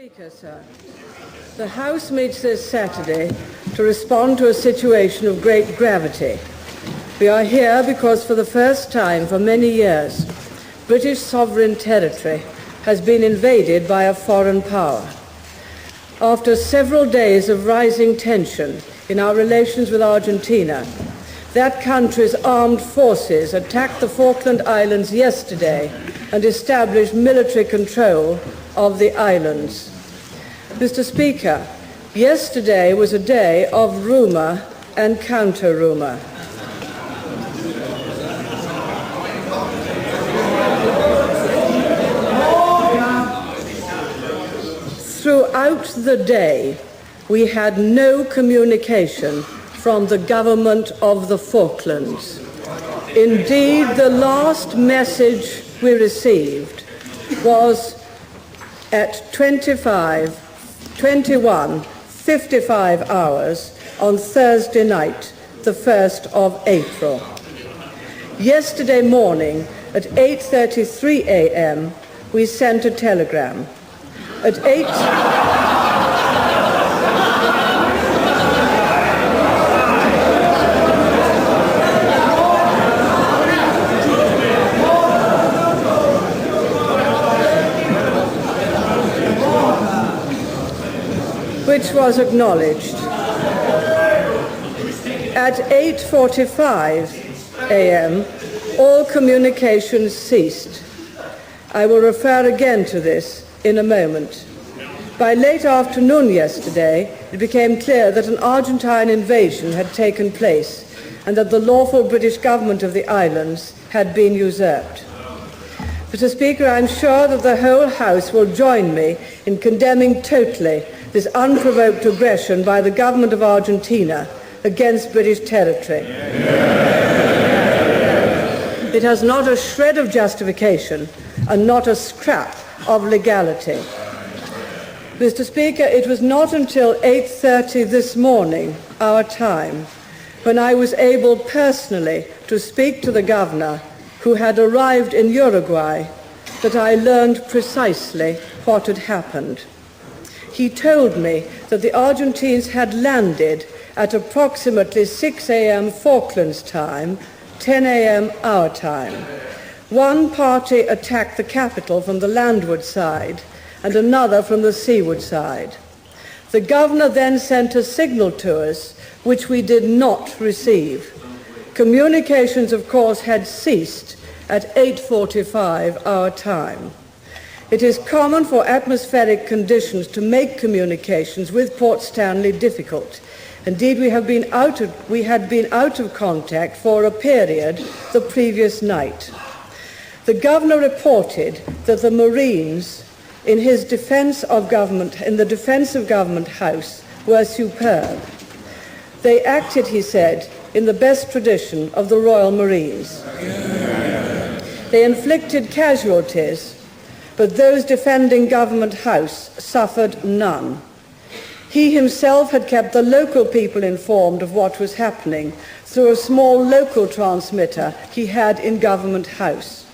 Speaker, sir, the House meets this Saturday to respond to a situation of great gravity. We are here because for the first time for many years, British sovereign territory has been invaded by a foreign power. After several days of rising tension in our relations with Argentina, that country's armed forces attacked the Falkland Islands yesterday and established military control of the islands. Mr. Speaker, yesterday was a day of rumour and counter-rumour. Throughout the day, we had no communication from the government of the Falklands. Indeed, the last message we received was at 21:55 hours on Thursday night, the 1st of April. Yesterday morning at 8:33 a.m., we sent a telegram. At 8... which was acknowledged. At 8:45 a.m., all communications ceased. I will refer again to this in a moment. By late afternoon yesterday, it became clear that an Argentine invasion had taken place and that the lawful British government of the islands had been usurped. Mr. Speaker, I am sure that the whole House will join me in condemning totally this unprovoked aggression by the government of Argentina against British territory. It has not a shred of justification and not a scrap of legality. Mr. Speaker, it was not until 8:30 this morning, our time, when I was able personally to speak to the governor who had arrived in Uruguay, that I learned precisely what had happened. He told me that the Argentines had landed at approximately 6 a.m. Falklands time, 10 a.m. our time. One party attacked the capital from the landward side and another from the seaward side. The governor then sent a signal to us, which we did not receive. Communications, of course, had ceased at 8:45 our time. It is common for atmospheric conditions to make communications with Port Stanley difficult. Indeed, we had been out of contact for a period the previous night. The governor reported that the Marines in the defence of Government House were superb. They acted, he said, in the best tradition of the Royal Marines. They inflicted casualties, but those defending Government House suffered none. He himself had kept the local people informed of what was happening through a small local transmitter he had in Government House.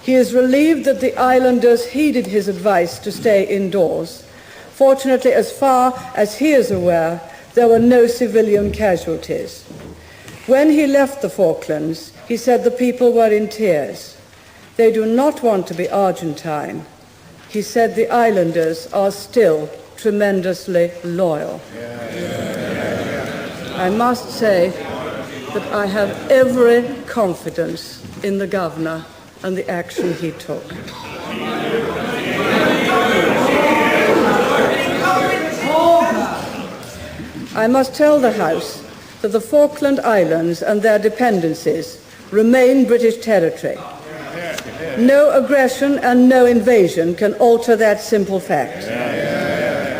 He is relieved that the islanders heeded his advice to stay indoors. Fortunately, as far as he is aware, there were no civilian casualties. When he left the Falklands, he said the people were in tears. They do not want to be Argentine. He said the islanders are still tremendously loyal. I must say that I have every confidence in the governor and the action he took. I must tell the House that the Falkland Islands and their dependencies remain British territory. No aggression and no invasion can alter that simple fact.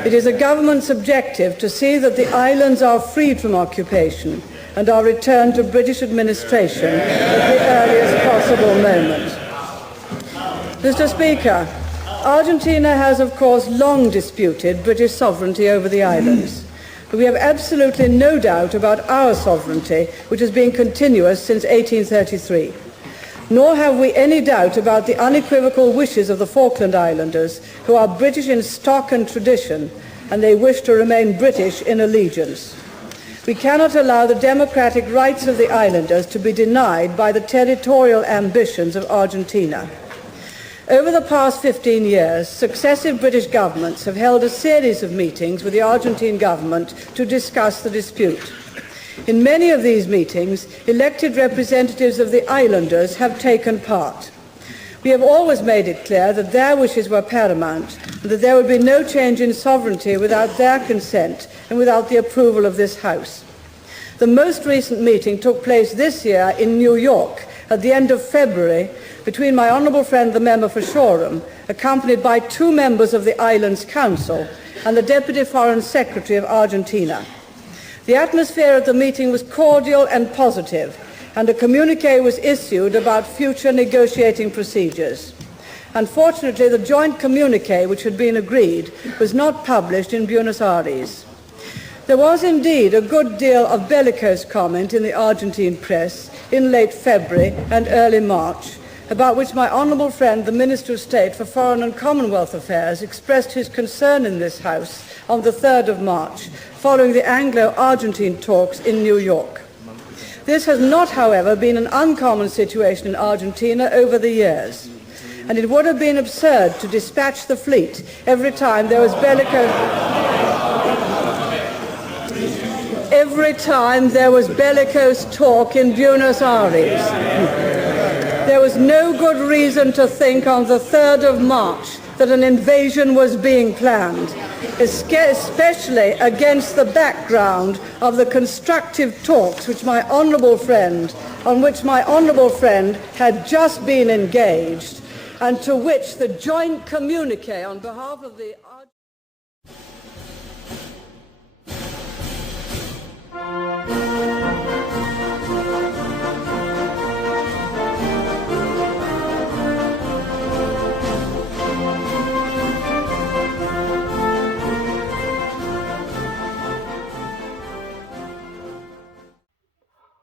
It is a government's objective to see that the islands are freed from occupation and are returned to British administration at the earliest possible moment. Mr. Speaker, Argentina has, of course, long disputed British sovereignty over the islands. But we have absolutely no doubt about our sovereignty, which has been continuous since 1833. Nor have we any doubt about the unequivocal wishes of the Falkland Islanders, who are British in stock and tradition, and they wish to remain British in allegiance. We cannot allow the democratic rights of the islanders to be denied by the territorial ambitions of Argentina. Over the past 15 years, successive British governments have held a series of meetings with the Argentine government to discuss the dispute. In many of these meetings, elected representatives of the islanders have taken part. We have always made it clear that their wishes were paramount and that there would be no change in sovereignty without their consent and without the approval of this House. The most recent meeting took place this year in New York at the end of February between my honourable friend the member for Shoreham, accompanied by 2 members of the Islands Council, and the Deputy Foreign Secretary of Argentina. The atmosphere at the meeting was cordial and positive, and a communiqué was issued about future negotiating procedures. Unfortunately, the joint communiqué which had been agreed was not published in Buenos Aires. There was indeed a good deal of bellicose comment in the Argentine press in late February and early March, about which my honourable friend, the Minister of State for Foreign and Commonwealth Affairs, expressed his concern in this House on the 3rd of March, following the Anglo-Argentine talks in New York. This has not, however, been an uncommon situation in Argentina over the years, and it would have been absurd to dispatch the fleet every time there was bellicose talk in Buenos Aires. There was no good reason to think on the 3rd of March that an invasion was being planned, especially against the background of the constructive talks on which my honourable friend had just been engaged, and to which the joint communiqué on behalf of the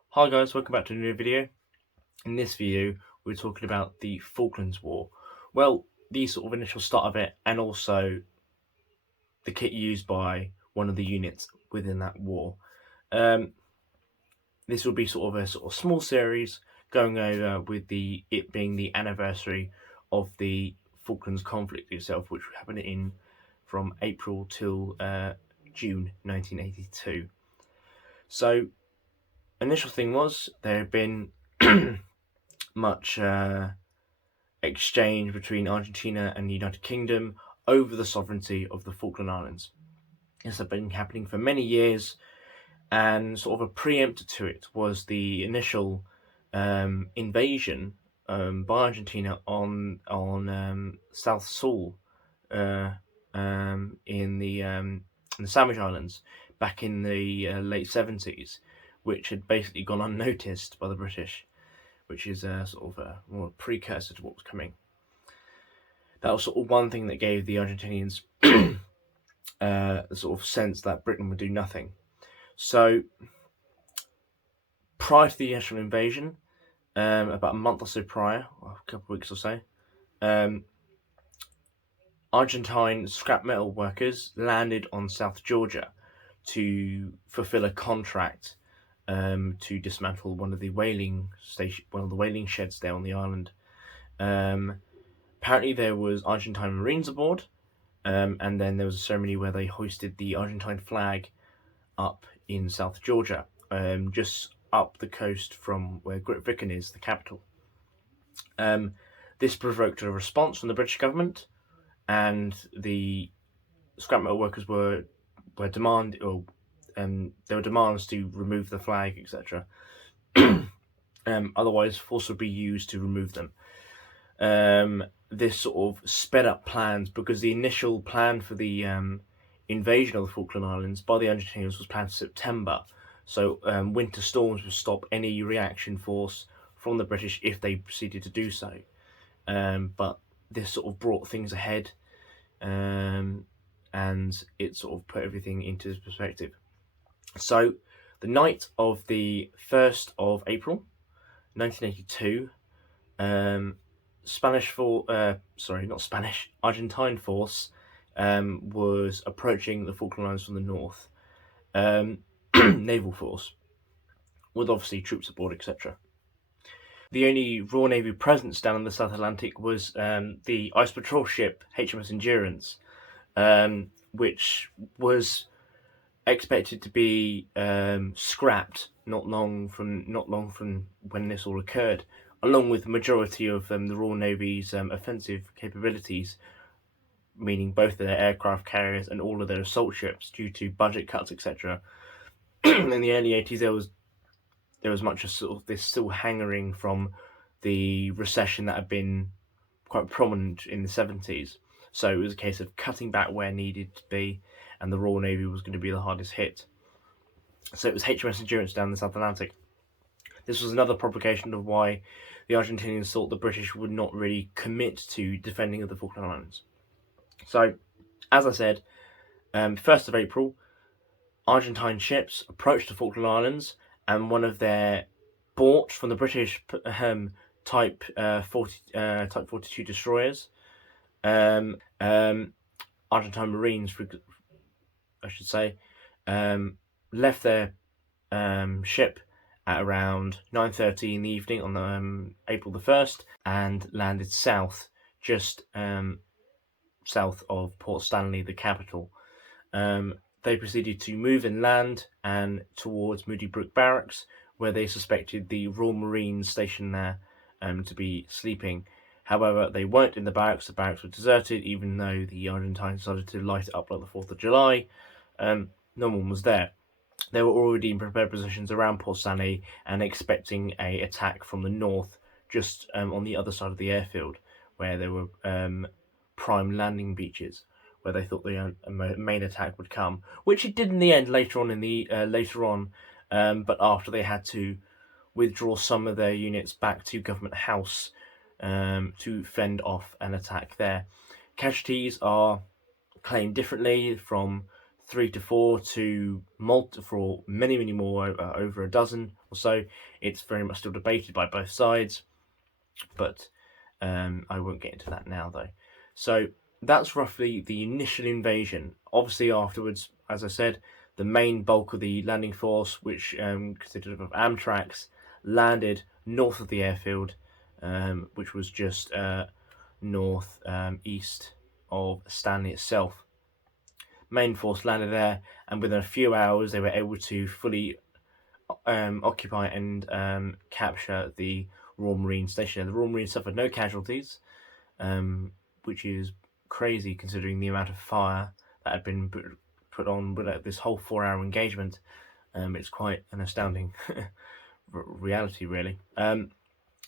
Hi guys, welcome back to a new video. In this video, we're talking about the Falklands War. Well, the sort of initial start of it, and also the kit used by one of the units within that war. This will be sort of a small series going over with it being the anniversary of the Falklands conflict itself, which happened from April till June 1982. So, initial thing was there had been much exchange between Argentina and the United Kingdom over the sovereignty of the Falkland Islands. This had been happening for many years, and sort of a preemptor to it was the initial invasion by Argentina on South Sewell in the Sandwich Islands back in the late 70s, which had basically gone unnoticed by the British, which is sort of a more precursor to what was coming. That was sort of one thing that gave the Argentinians the sort of sense that Britain would do nothing. So, prior to the actual invasion, about a month or so prior, or a couple of weeks or so, Argentine scrap metal workers landed on South Georgia to fulfill a contract to dismantle one of the whaling sheds there on the island. Apparently there was Argentine Marines aboard, and then there was a ceremony where they hoisted the Argentine flag up in South Georgia, just up the coast from where Grytviken is, the capital. This provoked a response from the British government, and the scrap metal workers were demanded, or there were demands to remove the flag, etc. Otherwise, force would be used to remove them. This sort of sped up plans, because the initial plan for the invasion of the Falkland Islands by the Argentinians was planned for September. So winter storms would stop any reaction force from the British if they proceeded to do so. But this sort of brought things ahead, and it sort of put everything into perspective. So, the night of the 1st of April, 1982, Argentine force was approaching the Falkland Islands from the north. Naval force, with obviously troops aboard, etc. The only Royal Navy presence down in the South Atlantic was the ice patrol ship HMS Endurance, which was expected to be scrapped not long from when this all occurred, along with the majority of the Royal Navy's offensive capabilities, meaning both their aircraft carriers and all of their assault ships, due to budget cuts, etc. In the early 80s, there was much of sort of this still hangering from the recession that had been quite prominent in the 70s. So it was a case of cutting back where needed to be, and the Royal Navy was going to be the hardest hit. So it was HMS Endurance down the South Atlantic. This was another provocation of why the Argentinians thought the British would not really commit to defending of the Falkland Islands. So, as I said, 1st of April, Argentine ships approached the Falkland Islands, and one of their bought from the British Type 42 destroyers, Argentine Marines, I should say, left their ship at around 9:30 in the evening on April the 1st, and landed south, just south of Port Stanley, the capital. They proceeded to move inland and towards Moody Brook Barracks, where they suspected the Royal Marines stationed there to be sleeping. However, they weren't in the barracks. The barracks were deserted, even though the Argentines decided to light it up like the 4th of July. No one was there. They were already in prepared positions around Port Stanley and expecting an attack from the north, just on the other side of the airfield, where there were prime landing beaches, where they thought the main attack would come, which it did in the end later on. But after they had to withdraw some of their units back to Government House to fend off an attack there. Casualties are claimed differently, from 3 to 4 to for many more, over a dozen or so. It's very much still debated by both sides, but I won't get into that now though. So that's roughly the initial invasion. Obviously afterwards, as I said, the main bulk of the landing force, which consisted of Amtracs, landed north of the airfield, which was just north east of Stanley itself. Main force landed there, and within a few hours they were able to fully occupy and capture the Royal Marine station. The Royal Marines suffered no casualties, which is crazy considering the amount of fire that had been put on with this whole 4-hour engagement. It's quite an astounding reality, really.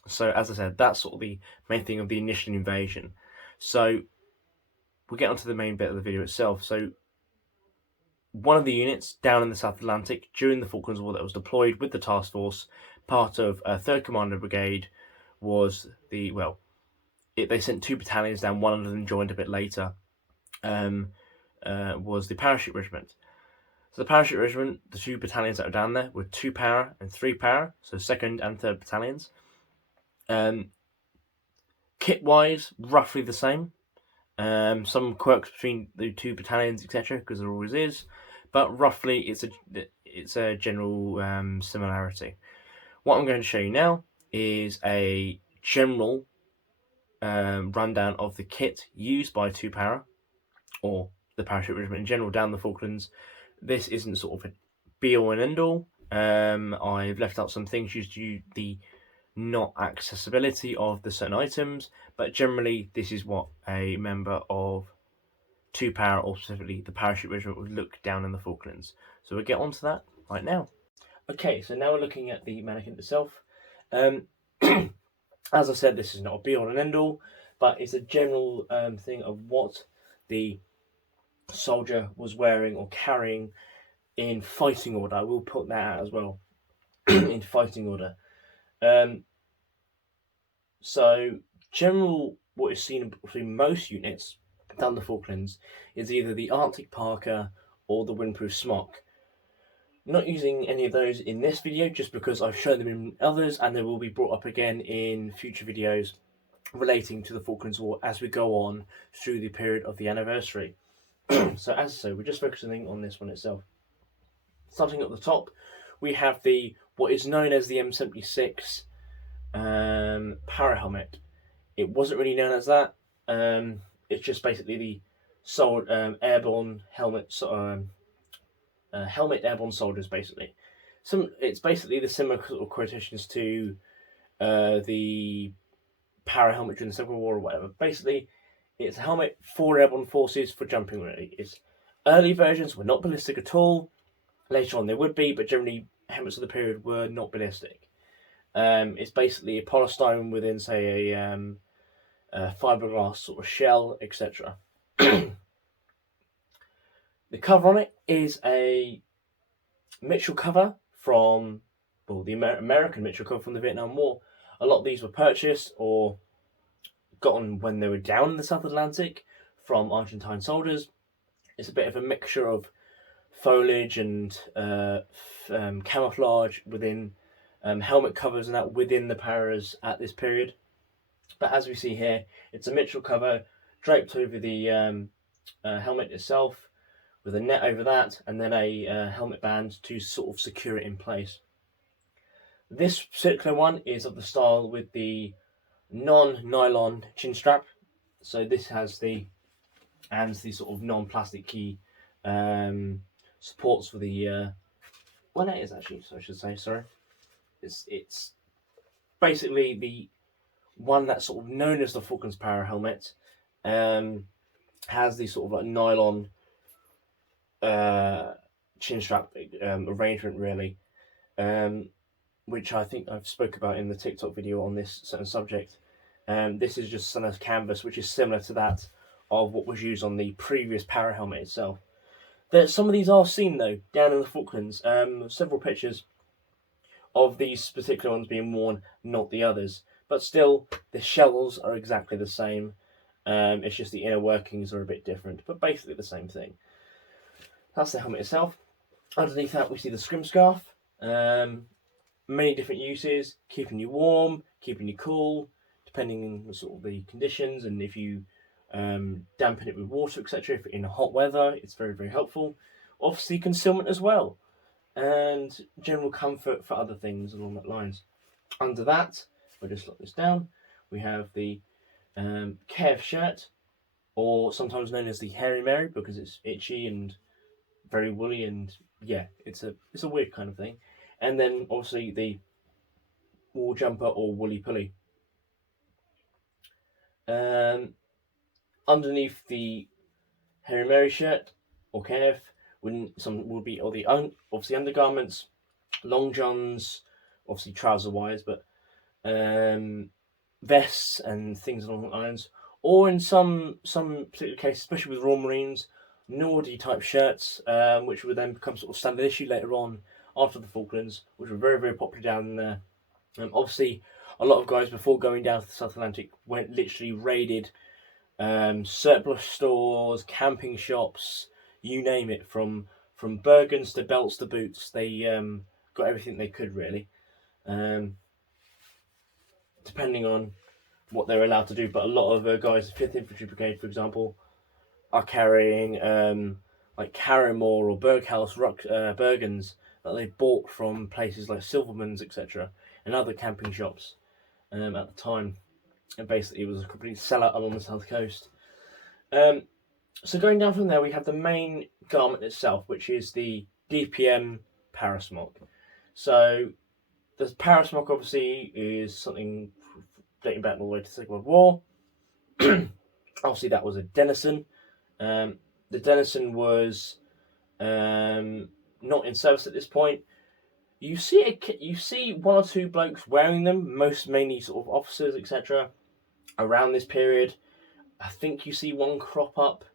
So, as I said, that's sort of the main thing of the initial invasion. So, we'll get onto the main bit of the video itself. So, one of the units down in the South Atlantic during the Falklands War that was deployed with the task force, part of 3rd Commando Brigade, was they sent 2 battalions down. One of them joined a bit later. Was the Parachute Regiment. So the Parachute Regiment, the 2 battalions that were down there were 2 para and 3 para, so 2nd and 3rd battalions. Kit-wise, roughly the same. Some quirks between the 2 battalions, etc., because there always is, but roughly it's a general similarity. What I'm going to show you now is a general rundown of the kit used by 2 para, or the Parachute Regiment in general, down the Falklands. This isn't sort of a be-all and end-all. I've left out some things due to the not accessibility of the certain items, but generally this is what a member of 2 para, or specifically the Parachute Regiment, would look down in the Falklands. So we'll get onto that right now. Okay, so now we're looking at the mannequin itself. As I said, this is not a be-all and end-all, but it's a general thing of what the soldier was wearing or carrying in fighting order. I will put that out as well, in fighting order. So, what is seen between most units down the Falklands is either the Arctic parka or the windproof smock. not using any of those in this video just because I've shown them in others, and they will be brought up again in future videos relating to the Falklands War as we go on through the period of the anniversary. So as I say, we're just focusing on this one itself. Starting at the top, we have what is known as the M76 Para Helmet. It wasn't really known as that. It's just basically the airborne helmet, helmet airborne soldiers, basically. It's basically the similar sort of quotations to the para helmet during the Civil War or whatever. Basically, it's a helmet for airborne forces for jumping, really. Its early versions were not ballistic at all. Later on they would be, but generally helmets of the period were not ballistic. It's basically a polystyrene within, say, a fiberglass sort of shell, etc. The cover on it is a Mitchell cover from, well, the American Mitchell cover from the Vietnam War. A lot of these were purchased or gotten when they were down in the South Atlantic from Argentine soldiers. It's a bit of a mixture of foliage and camouflage within helmet covers and that within the paras at this period. But as we see here, it's a Mitchell cover draped over the helmet itself, with a net over that, and then a helmet band to sort of secure it in place. This particular one is of the style with the non-nylon chin strap. So this has the sort of non-plastic key supports for the well, it is actually, so I should say, sorry. It's basically the one that's sort of known as the Falklands Para Helmet. Has the sort of like nylon chin strap arrangement, really, which I think I've spoke about in the TikTok video on this certain subject. This is just some canvas, which is similar to that of what was used on the previous para helmet itself. Some of these are seen though down in the Falklands. Several pictures of these particular ones being worn, not the others, but still the shells are exactly the same. It's just the inner workings are a bit different, but basically the same thing. That's the helmet itself. Underneath that we see the Scrim Scarf. Many different uses: keeping you warm, keeping you cool, depending on sort of the conditions, and if you dampen it with water, etc. If in hot weather, it's very, very helpful. Obviously concealment as well, and general comfort for other things along that lines. Under that, we'll just lock this down, we have the KF shirt, or sometimes known as the Hairy Mary, because it's itchy and very woolly, and yeah, it's a weird kind of thing. And then obviously the wool jumper or woolly pulley. Underneath the Hairy Mary shirt or KF will be all the obviously undergarments, long johns, obviously trouser wise, but vests and things along the lines. Or in some particular cases, especially with Royal Marines, Nordy type shirts, which would then become sort of standard issue later on after the Falklands, which were very, very popular down there. Obviously, a lot of guys before going down to the South Atlantic literally raided surplus stores, camping shops, you name it, from Bergens to belts to boots. They got everything they could, really, depending on what they're allowed to do. But a lot of guys, 5th Infantry Brigade, for example, are carrying like Carrymore or Berghaus Bergens that they bought from places like Silverman's, etc., and other camping shops at the time. And basically, it was a complete sellout along the south coast. So going down from there, we have the main garment itself, which is the DPM parasmock. So the parasmock obviously is something dating back all the way to the Second World War. Obviously, that was a Denison. The Denison was not in service at this point. You see one or two blokes wearing them, mainly sort of officers, etc. Around this period, I think you see one crop up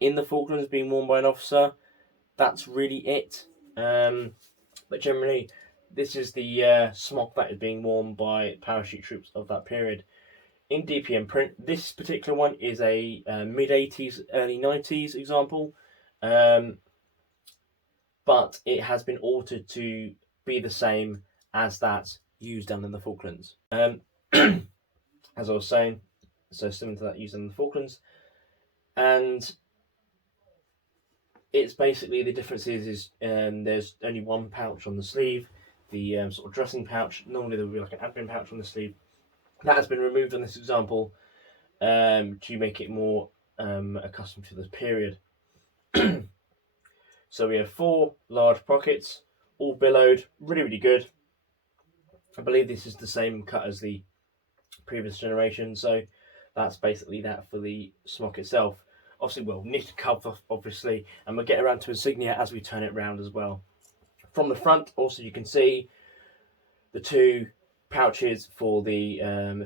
in the Falklands being worn by an officer. That's really it. But generally, this is the smock that is being worn by parachute troops of that period. In DPM print, this particular one is a mid-80s, early 90s example. but it has been altered to be the same as that used down in the Falklands. As I was saying, so similar to that used in the Falklands, and it's basically the difference is there's only one pouch on the sleeve, the sort of dressing pouch. Normally there would be like an admin pouch on the sleeve. That has been removed on this example to make it more accustomed to this period. So we have 4 large pockets, all billowed, really good. I believe this is the same cut as the previous generation, so that's basically that for the smock itself. Obviously, we'll knit cover, obviously, and we'll get around to insignia as we turn it around as well. From the front, also, you can see the 2 pouches for the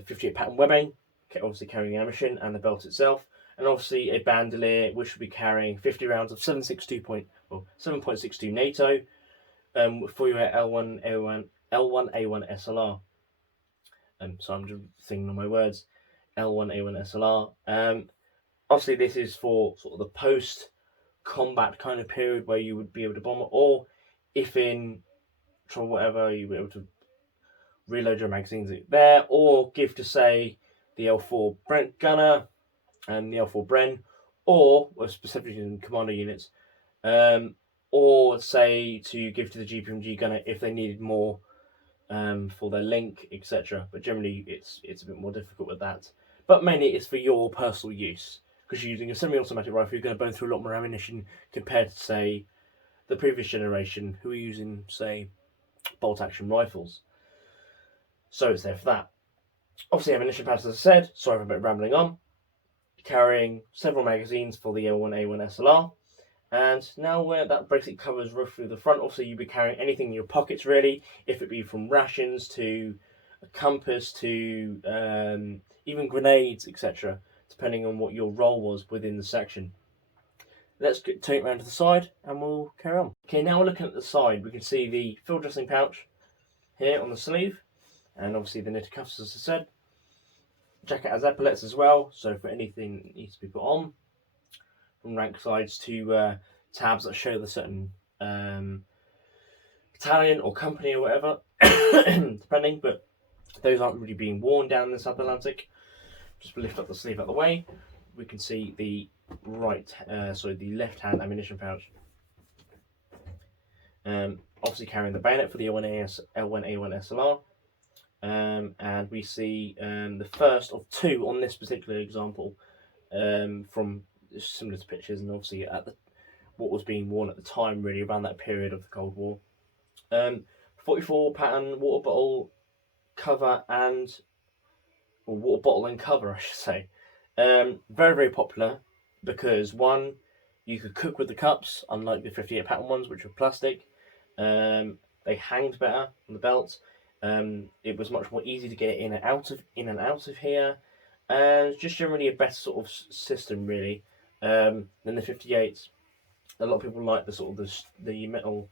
58 pattern webbing, obviously carrying the ammunition and the belt itself, and obviously a bandolier which will be carrying 50 rounds of 7.62 NATO for your L1A1 SLR. So I'm just thinking on my words. L1A1 SLR. Obviously, this is for sort of the post-combat kind of period where you would be able to bomb it, or if in trouble, whatever, you'd be able to reload your magazines there, or give to, say, the L4 Brent gunner and the L4 Bren, or specifically in commander units, or say to give to the GPMG gunner if they needed more for their link, etc. But generally, it's a bit more difficult with that. But mainly, it's for your personal use, because you're using a semi-automatic rifle, you're going to burn through a lot more ammunition compared to, say, the previous generation, who were using, say, bolt-action rifles. So it's there for that. Obviously, ammunition pouch, as I said, sorry for a bit of rambling on, carrying several magazines for the L1A1 SLR. And now that basically covers roughly the front. Also, you'll be carrying anything in your pockets, really, if it be from rations to a compass to even grenades, etc., depending on what your role was within the section. Let's take it around to the side and we'll carry on. Okay, now we're looking at the side. We can see the field dressing pouch here on the sleeve, and obviously the knitted cuffs, as I said. Jacket has epaulets as well, so for anything that needs to be put on, from rank sides to tabs that show the certain battalion or company or whatever, depending, but those aren't really being worn down in the South Atlantic. Just lift up the sleeve out of the way, we can see the the left-hand ammunition pouch. Obviously carrying the bayonet for the L1A1 SLR. And we see the first of 2 on this particular example, from similar to pictures, and obviously at what was being worn at the time, really around that period of the Cold War. 44 pattern water bottle cover water bottle and cover, I should say. Very popular because, one, you could cook with the cups, unlike the 58 pattern ones, which were plastic. They hanged better on the belt. It was much more easy to get it in and out of here, and just generally a better sort of system, really, than the 58s. A lot of people like the sort of the metal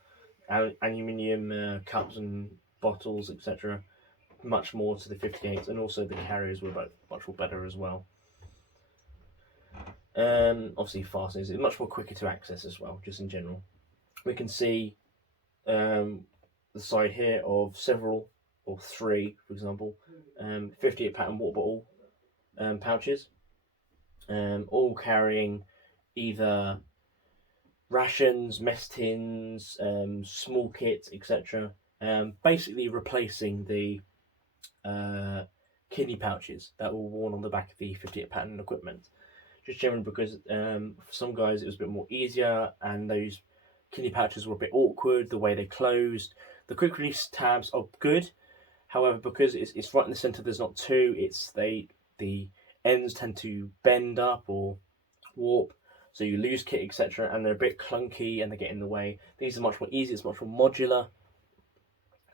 aluminium cups and bottles, etc. Much more to the 58s, and also the carriers were much more better as well. Obviously, fasteners is much more quicker to access as well, just in general. We can see the side here of several, or 3, for example, 58 pattern water bottle pouches, all carrying either rations, mess tins, small kits, etc. Basically replacing the kidney pouches that were worn on the back of the 58 pattern equipment. Just generally because for some guys it was a bit more easier, and those kidney pouches were a bit awkward, the way they closed. The quick release tabs are good, however, because it's right in the centre, there's not 2, the ends tend to bend up or warp, so you lose kit, etc., and they're a bit clunky and they get in the way. These are much more easy, it's much more modular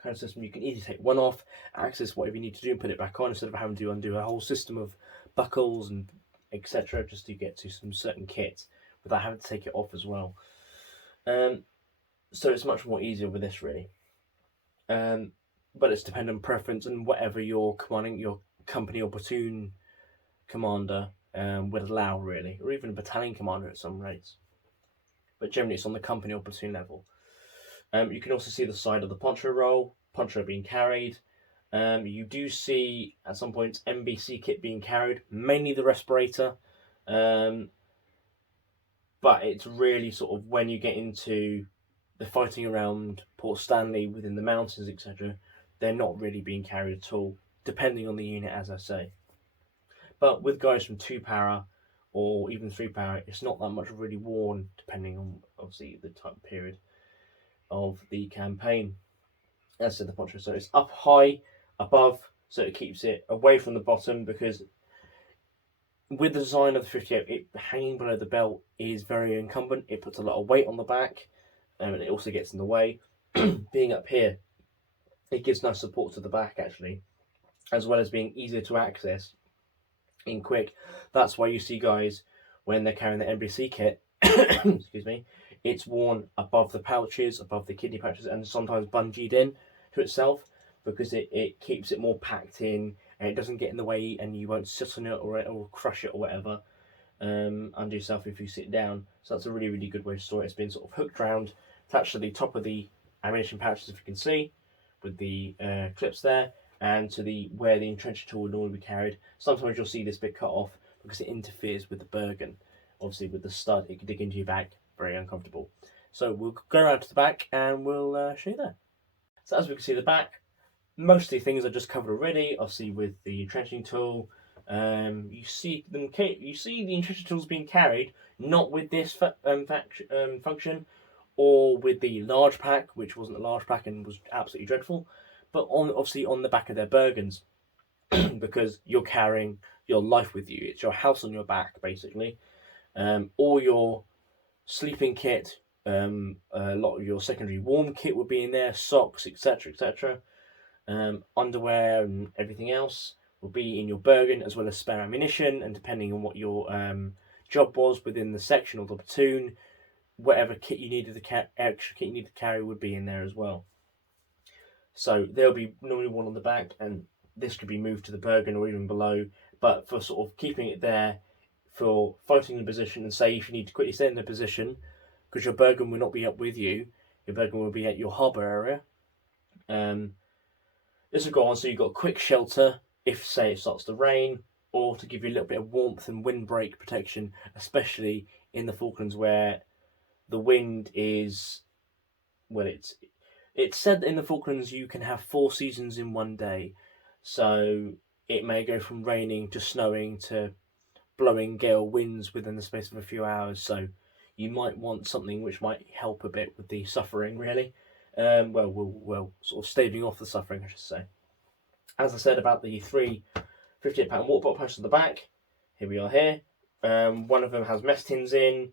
kind of system. You can easily take one off, access whatever you need to do and put it back on, instead of having to undo a whole system of buckles and etc. just to get to some certain kits without having to take it off as well. So it's much more easier with this, really. But it's dependent on preference and whatever your commanding, your company or platoon commander would allow, really, or even a battalion commander at some rates. But generally it's on the company or platoon level. You can also see the side of the poncho roll, poncho being carried. You do see at some points MBC kit being carried, mainly the respirator. But it's really sort of when you get into the fighting around Port Stanley within the mountains, etc., they're not really being carried at all, depending on the unit, as I say. But with guys from 2 para or even 3 para, it's not that much really worn, depending on obviously the type of period of the campaign. As I said, the poncho, so it's up high above, so it keeps it away from the bottom, because with the design of the 58, it hanging below the belt is very incumbent. It puts a lot of weight on the back, and it also gets in the way. Being up here, it gives nice support to the back, actually, as well as being easier to access in quick. That's why you see guys, when they're carrying the NBC kit, excuse me, it's worn above the pouches, above the kidney pouches, and sometimes bungeed in to itself, because it keeps it more packed in, and it doesn't get in the way, and you won't sit on it or crush it or whatever under yourself if you sit down. So that's a really, really good way to store it. It's been sort of hooked round, attached to the top of the ammunition pouches, if you can see, with the clips there, and to the where the entrenching tool would normally be carried. Sometimes you'll see this bit cut off because it interferes with the Bergen. Obviously with the stud, it can dig into your back, very uncomfortable. So we'll go around to the back and we'll show you there. So as we can see the back, mostly things are just covered already. Obviously with the entrenching tool, you see the entrenching tools being carried, not with this function, or with the large pack, which wasn't a large pack and was absolutely dreadful, but obviously on the back of their Bergens, because you're carrying your life with you. It's your house on your back, basically. All your sleeping kit, a lot of your secondary warm kit would be in there, socks, etc., etc. Underwear and everything else will be in your Bergen, as well as spare ammunition, and depending on what your job was within the section or the platoon, whatever kit you needed extra kit you needed to carry would be in there as well. So there'll be normally one on the back, and this could be moved to the Bergen or even below, but for sort of keeping it there for fighting the position, and say if you need to quickly stay in the position, because your Bergen will not be up with you, your Bergen will be at your harbour area. This will go on so you've got quick shelter if, say, it starts to rain, or to give you a little bit of warmth and windbreak protection, especially in the Falklands where the wind is, well, it's said that in the Falklands you can have 4 seasons in one day, so it may go from raining to snowing to blowing gale winds within the space of a few hours, so you might want something which might help a bit with the suffering, really. Well, sort of staving off the suffering, I should say. As I said about the 3 58-pound water bottle pouches at the back, here we are here. One of them has mess tins in,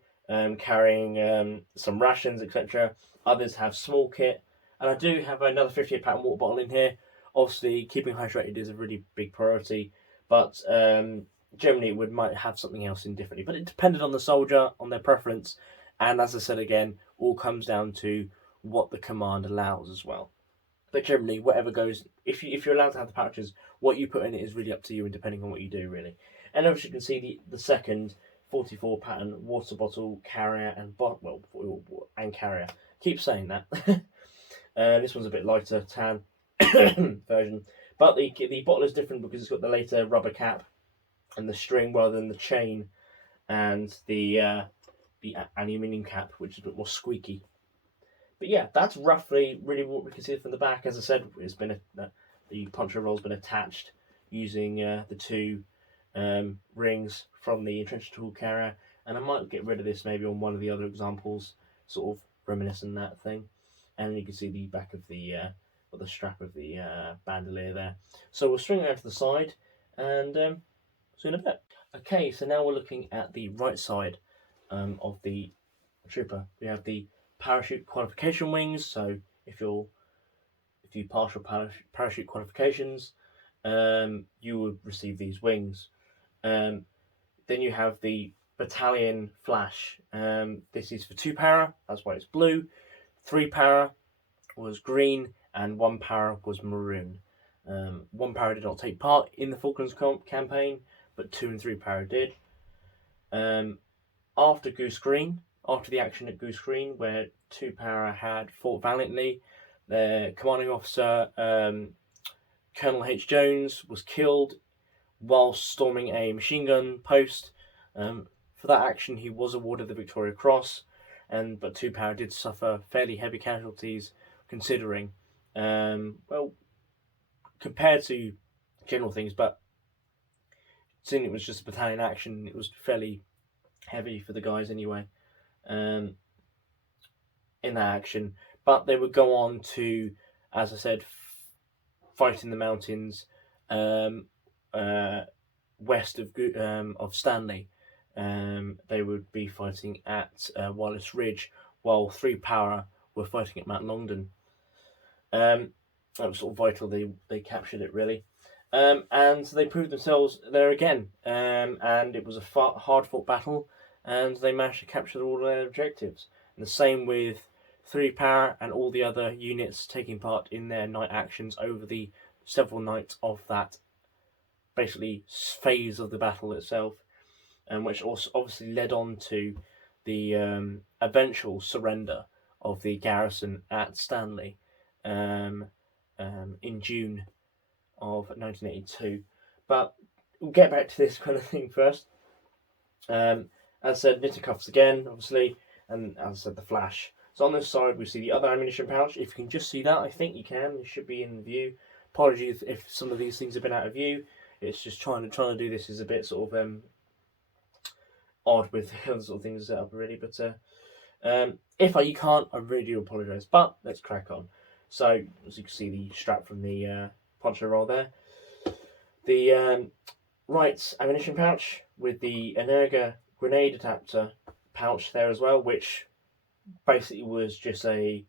carrying some rations, etc. Others have small kit, and I do have another 58-pound water bottle in here. Obviously, keeping hydrated is a really big priority, but generally it might have something else in differently. But it depended on the soldier, on their preference, and as I said again, all comes down to what the command allows as well. But generally, whatever goes, if you're allowed to have the pouches, what you put in it is really up to you, and depending on what you do, really. And as you can see, the second 44 pattern water bottle carrier and carrier. Keep saying that. This one's a bit lighter tan version, but the bottle is different because it's got the later rubber cap and the string rather than the chain and the aluminium cap, which is a bit more squeaky. But yeah, that's roughly really what we can see from the back. As I said, it's been the poncho roll's been attached using the 2 rings from the entrenching tool carrier, and I might get rid of this maybe on one of the other examples, sort of reminiscent that thing. And you can see the back of the strap of the bandolier there. So we'll string it over to the side, and see you in a bit. Okay, so now we're looking at the right side of the trooper. We have the parachute qualification wings. So if you pass your parachute qualifications, you would receive these wings. Then you have the Battalion Flash. This is for 2 para, that's why it's blue. 3 para was green, and 1 para was maroon. 1 para did not take part in the Falklands campaign, but 2 and 3 para did. After after the action at Goose Green, where 2 Para had fought valiantly. Their commanding officer, Colonel H. Jones, was killed whilst storming a machine gun post. For that action, he was awarded the Victoria Cross, but 2 Para did suffer fairly heavy casualties, considering, well, compared to general things, but seeing it was just a battalion action, it was fairly heavy for the guys anyway, in that action. But they would go on to, as I said, fight in the mountains west of Stanley. They would be fighting at Wallace Ridge, while 3 Para were fighting at Mount Longdon. That was sort of vital. They captured it, really. And they proved themselves there again. And it was a hard-fought battle, and they managed to capture all their objectives. And the same with 3 Para and all the other units taking part in their night actions over the several nights of that basically phase of the battle itself, and which also obviously led on to the eventual surrender of the garrison at Stanley in June of 1982. But we'll get back to this kind of thing first. As I said, knitter cuffs again, obviously, and as I said, the flash. So on this side, we see the other ammunition pouch. If you can just see that, I think you can. It should be in view. Apologies if some of these things have been out of view. It's just trying to do this is a bit sort of odd with the other sort of things set up, really. But you can't, I really do apologise. But let's crack on. So as you can see, the strap from the poncho roll there. The right ammunition pouch with the Energa grenade adapter pouch there as well, which basically was just a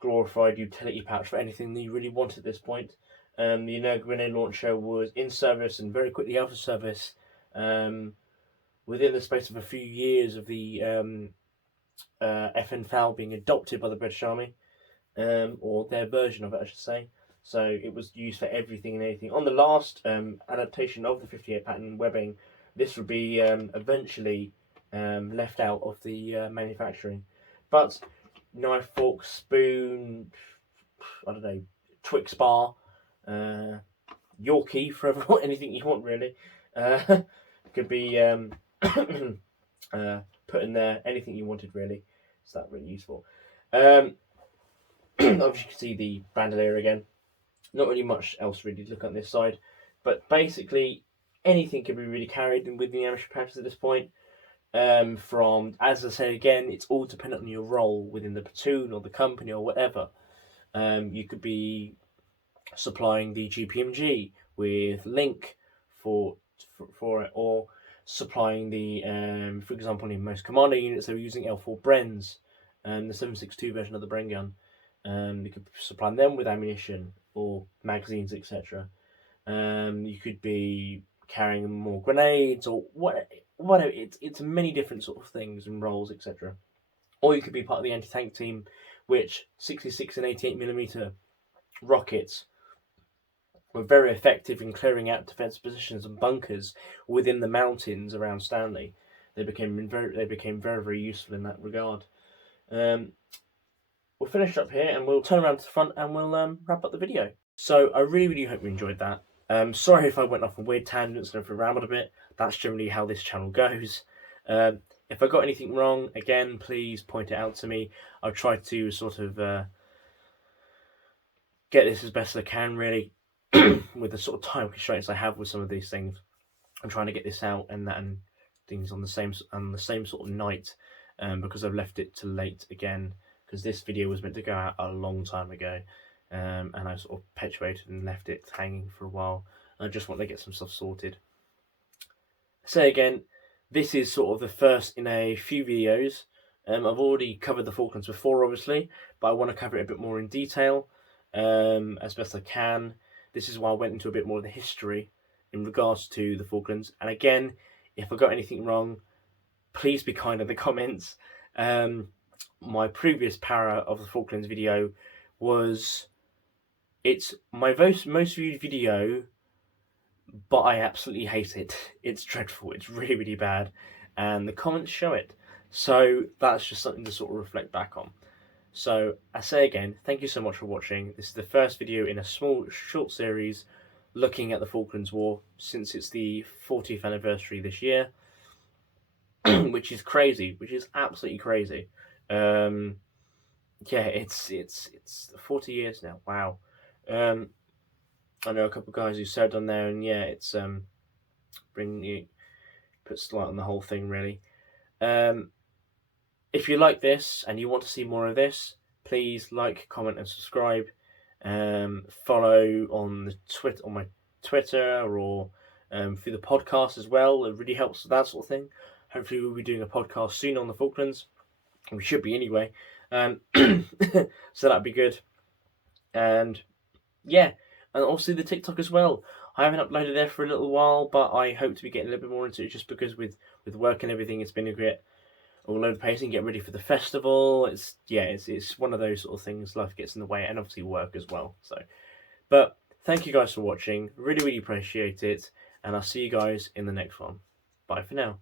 glorified utility pouch for anything that you really wanted at this point. The Energa grenade launcher was in service and very quickly out of service within the space of a few years of the FN FAL being adopted by the British Army, or their version of it, I should say. So it was used for everything and anything. On the last adaptation of the 58 pattern webbing, this would be eventually left out of the manufacturing. But knife, fork, spoon, I don't know, Twix bar, Yorkie for everyone, anything you want really, could be put in there, anything you wanted really. It's that really useful. Obviously you can see the bandolier again. Not really much else really to look at this side, but basically anything can be really carried with the ammunition pouches at this point. From, as I say again, it's all dependent on your role within the platoon or the company or whatever. You could be supplying the GPMG with link for it, or supplying the, for example, in most commando units they were using L4 Brens, the 7.62 version of the Bren gun. You could supply them with ammunition or magazines, etc. You could be carrying more grenades or whatever. It's many different sort of things and roles, etc. Or you could be part of the anti-tank team, which 66 and 88mm rockets were very effective in clearing out defensive positions and bunkers within the mountains around Stanley. They became very, very useful in that regard. We'll finish up here and we'll turn around to the front and we'll wrap up the video. So I really hope you enjoyed that. Sorry if I went off on weird tangents and if I rambled a bit. That's generally how this channel goes. If I got anything wrong, again, please point it out to me. I've tried to sort of get this as best as I can, really, with the sort of time constraints I have with some of these things. I'm trying to get this out and things on the same sort of night, because I've left it till late again, because this video was meant to go out a long time ago, and I sort of perpetuated and left it hanging for a while. I just want to get some stuff sorted. So again, this is sort of the first in a few videos. I've already covered the Falklands before, obviously, but I want to cover it a bit more in detail, as best I can. This is why I went into a bit more of the history in regards to the Falklands. And again, if I got anything wrong, please be kind in the comments. My previous para of the Falklands video it's my most viewed video, but I absolutely hate it. It's dreadful. It's really, really bad. And the comments show it. So that's just something to sort of reflect back on. So I say again, thank you so much for watching. This is the first video in a short series looking at the Falklands War since it's the 40th anniversary this year, which is crazy, which is absolutely crazy. Yeah, it's 40 years now. Wow. I know a couple of guys who served on there, and yeah, it's puts light on the whole thing really. If you like this and you want to see more of this, please like, comment, and subscribe. Follow on my Twitter or through the podcast as well. It really helps with that sort of thing. Hopefully, we'll be doing a podcast soon on the Falklands. We should be anyway. So that'd be good. And yeah, and also the TikTok as well. I haven't uploaded there for a little while, but I hope to be getting a little bit more into it, just because with work and everything, it's been a bit all over the place and get ready for the festival. It's one of those sort of things. Life gets in the way, and obviously work as well. So, but thank you guys for watching. Really appreciate it, and I'll see you guys in the next one. Bye for now.